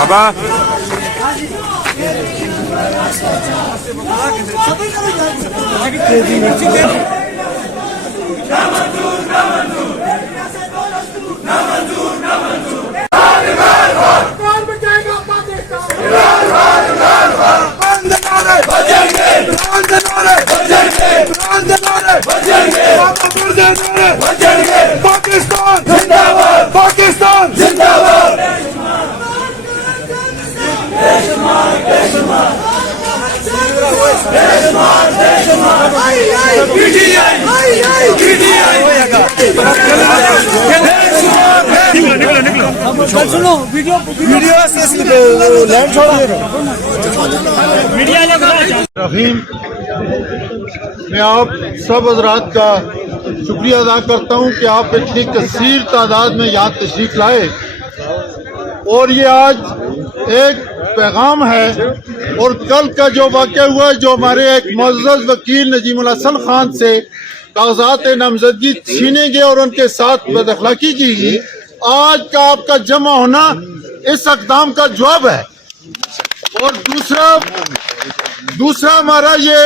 Baba. Pakistan जिंदाबाद, पाकिस्तान जिंदाबाद। सुनो वीडियो लैंड रहीम, मैं आप सब हजरात का शुक्रिया अदा करता हूँ कि आप इतनी कसीर तादाद में यहाँ तशरीफ लाए और ये आज एक पैगाम है। और कल का जो वाक़या हुआ, जो हमारे एक मुअज़्ज़ज़ वकील नजीमुल हसन खान से कागजात नामजदगी छीने गए और उनके साथ बदअखलाकी की गई, आज का आपका जमा होना इस इक़दाम का जवाब है। और दूसरा हमारा ये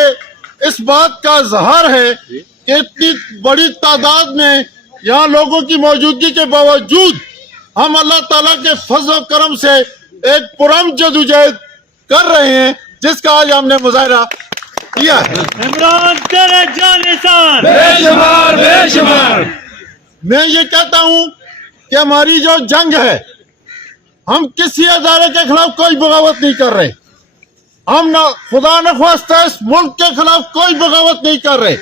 इस बात का इज़हार है कि इतनी बड़ी तादाद में यहाँ लोगों की मौजूदगी के बावजूद हम अल्लाह ताला के फज़ल व करम से एक पुरअमन जदोजहद कर रहे हैं, जिसका आज हमने मुजाहरा किया है। इमरान तेरे जानिसार बेशुमार बेशुमार। मैं ये कहता हूँ कि हमारी जो जंग है, हम किसी अदारे के खिलाफ कोई बगावत नहीं कर रहे। हम ना खुदा न ख्वास्ता इस मुल्क के खिलाफ कोई बगावत नहीं कर रहे,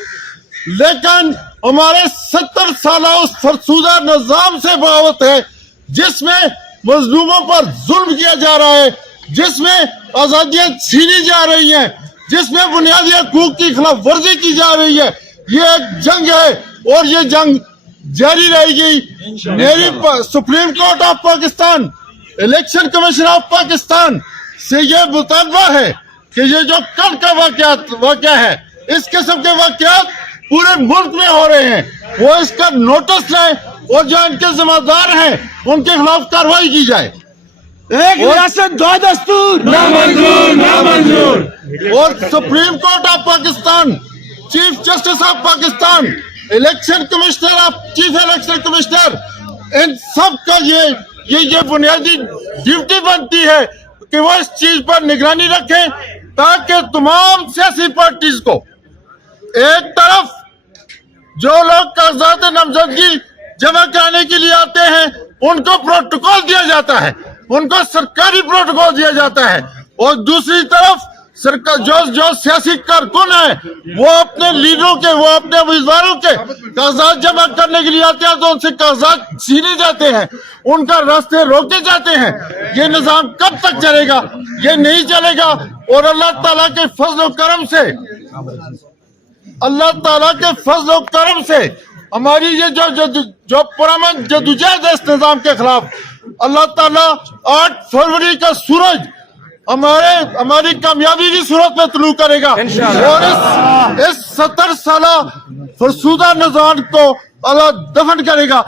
लेकिन हमारे 70 साल उस फरसूदा निज़ाम से बगावत है जिसमें मजलूमों पर जुल्म किया जा रहा है, जिसमें आज़ादियाँ छीनी जा रही हैं, जिसमें बुनियादी हकूक़ की खिलाफ वर्जी की जा रही है। ये एक जंग है और ये जंग जारी रहेगी। मेरी supreme Court of Pakistan, election commission of Pakistan से ये मुतालबा है कि ये जो कल का वाक़या है, इस किस्म के वाक़यात पूरे मुल्क में हो रहे हैं, वो इसका नोटिस लें और जो इनके जिम्मेदार हैं उनके खिलाफ कार्रवाई की जाए। एक रियासत दो दस्तूर नामंजूर नामंजूर। और Supreme Court of Pakistan, chief justice of Pakistan, election commissioner of chief election commissioner, इन सब का ये बुनियादी ड्यूटी बनती है कि वो इस चीज पर निगरानी रखें ताकि तमाम सियासी पार्टीज को, एक तरफ जो लोग कागजात नामजदगी जमा कराने के लिए आते हैं उनको प्रोटोकॉल दिया जाता है, उनको सरकारी प्रोटोकॉल दिया जाता है, और दूसरी तरफ सरकार जो सियासी कारकुन है वो अपने लीडरों के, वो अपने उम्मीदवारों के कागजात जमा करने के लिए आते हैं तो उनसे कागजात छीने जाते हैं, उनका रास्ते रोके जाते हैं। ये निज़ाम कब तक चलेगा? ये नहीं चलेगा। और अल्लाह ताला के फजल करम से, अल्लाह ताला के फजल करम से हमारी ये जो पुरअमन जदोजहद है इस निज़ाम के खिलाफ, अल्लाह ताला 8 फरवरी का सूरज हमारी कामयाबी की सूरत में तुलू करेगा और इस 70 साल फरसूदा निज़ाम को अल्लाह दफन करेगा।